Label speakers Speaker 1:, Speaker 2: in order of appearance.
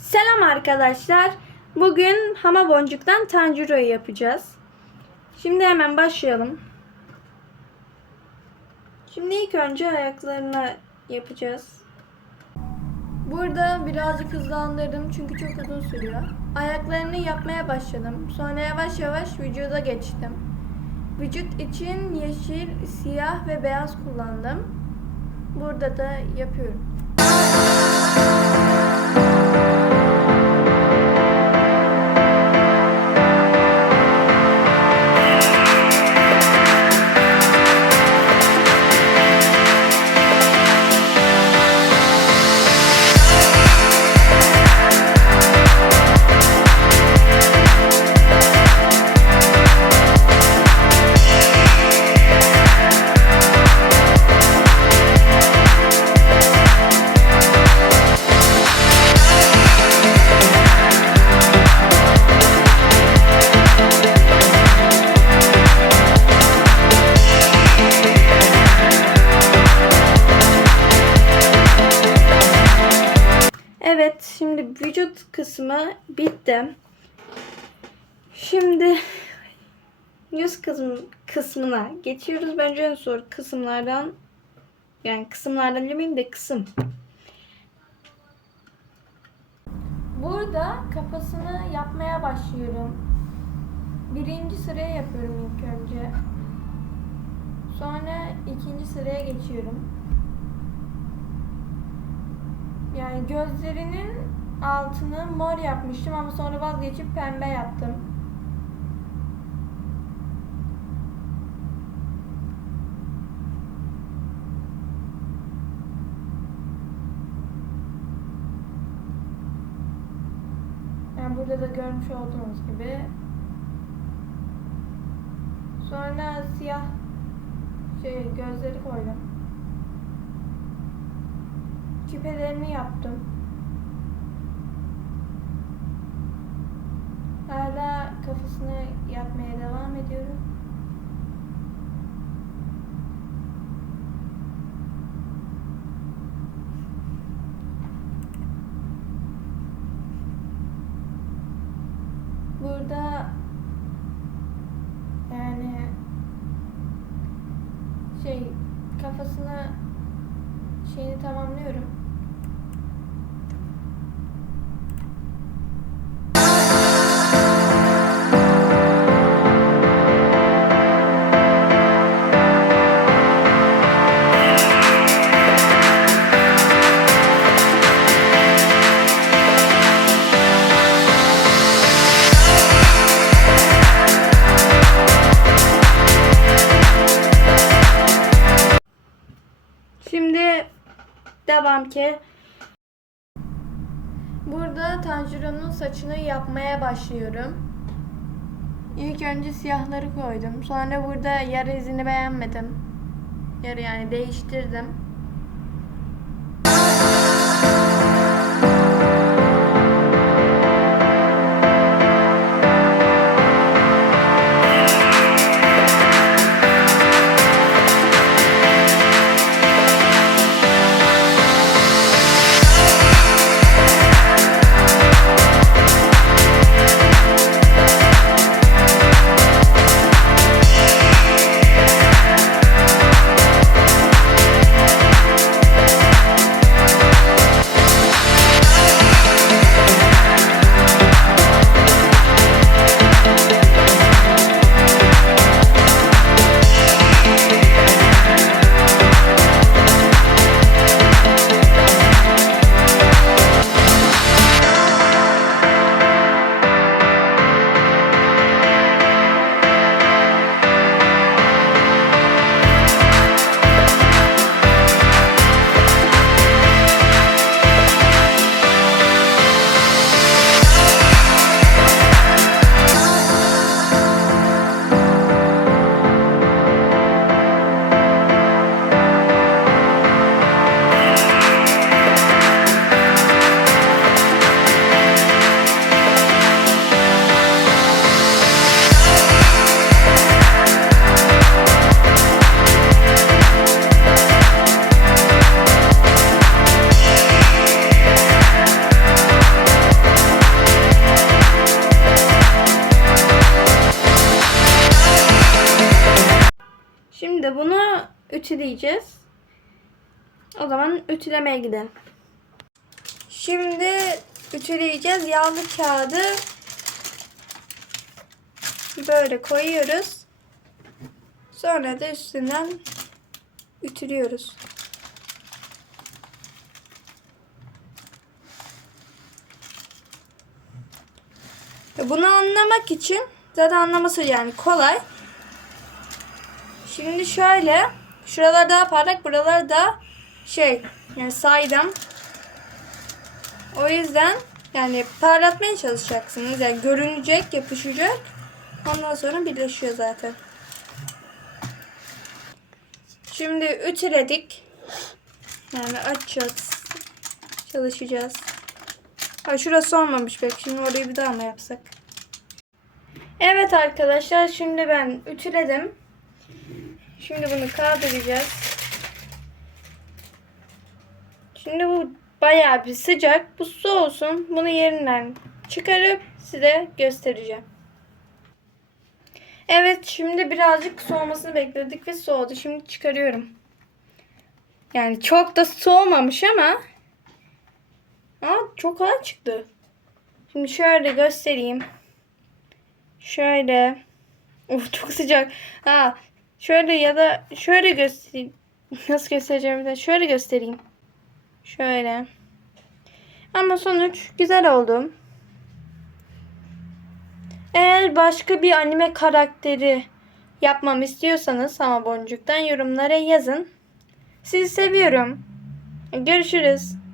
Speaker 1: Selam arkadaşlar. Bugün hama boncuktan tanjuroyu yapacağız. Şimdi hemen başlayalım. Şimdi ilk önce ayaklarına yapacağız. Burada birazcık hızlandırdım çünkü çok uzun sürüyor. Ayaklarını yapmaya başladım. Sonra yavaş yavaş vücuda geçtim. Vücut için yeşil, siyah ve beyaz kullandım. Burada da yapıyorum. Evet, şimdi vücut kısmı bitti. Şimdi yüz kısmı, kısmına geçiyoruz. Bence en zor kısımlardan yani kısımlardan demeyeyim de kısım. Burada kafasını yapmaya başlıyorum. Birinci sıraya yapıyorum ilk önce. Sonra ikinci sıraya geçiyorum. Yani gözlerinin altını mor yapmıştım ama sonra vazgeçip pembe yaptım. Yani burada da görmüş olduğunuz gibi. Sonra siyah şey gözleri koydum. Küpelerini yaptım. Hala kafasını yapmaya devam ediyorum. Burada yani şey kafasını şeyini tamamlıyorum. Devam ki. Burada Tanjuro'nun saçını yapmaya başlıyorum. İlk önce siyahları koydum. Sonra burada yarı izini beğenmedim. Yarı yani değiştirdim. Şimdi bunu ütüleyeceğiz. O zaman ütülemeye gidelim. Şimdi ütüleyeceğiz. Yağlı kağıdı böyle koyuyoruz. Sonra da üstünden ütülüyoruz. Bunu anlamak için zaten anlaması yani kolay. Şimdi şöyle şuralar daha parlak buralar da şey yani saydam. O yüzden yani parlatmaya çalışacaksınız. Yani görünecek, yapışacak. Ondan sonra birleşiyor zaten. Şimdi ütüledik. Yani açacağız. Çalışacağız. Ha şurası olmamış pek. Şimdi orayı bir daha mı yapsak? Evet arkadaşlar şimdi ben ütüledim. Şimdi bunu kaldıracağız. Şimdi bu bayağı bir sıcak. Bu soğusun. Bunu yerinden çıkarıp size göstereceğim. Evet şimdi birazcık soğumasını bekledik ve soğudu. Şimdi çıkarıyorum. Yani çok da soğumamış ama Aa, çok kolay çıktı. Şimdi şöyle göstereyim. Şöyle. Of çok sıcak. Ha, şöyle ya da şöyle göstereyim. Nasıl göstereceğim de şöyle göstereyim. Şöyle. Ama sonuç güzel oldu. Eğer başka bir anime karakteri yapmamı istiyorsanız ama boncuktan yorumlara yazın. Sizi seviyorum. Görüşürüz.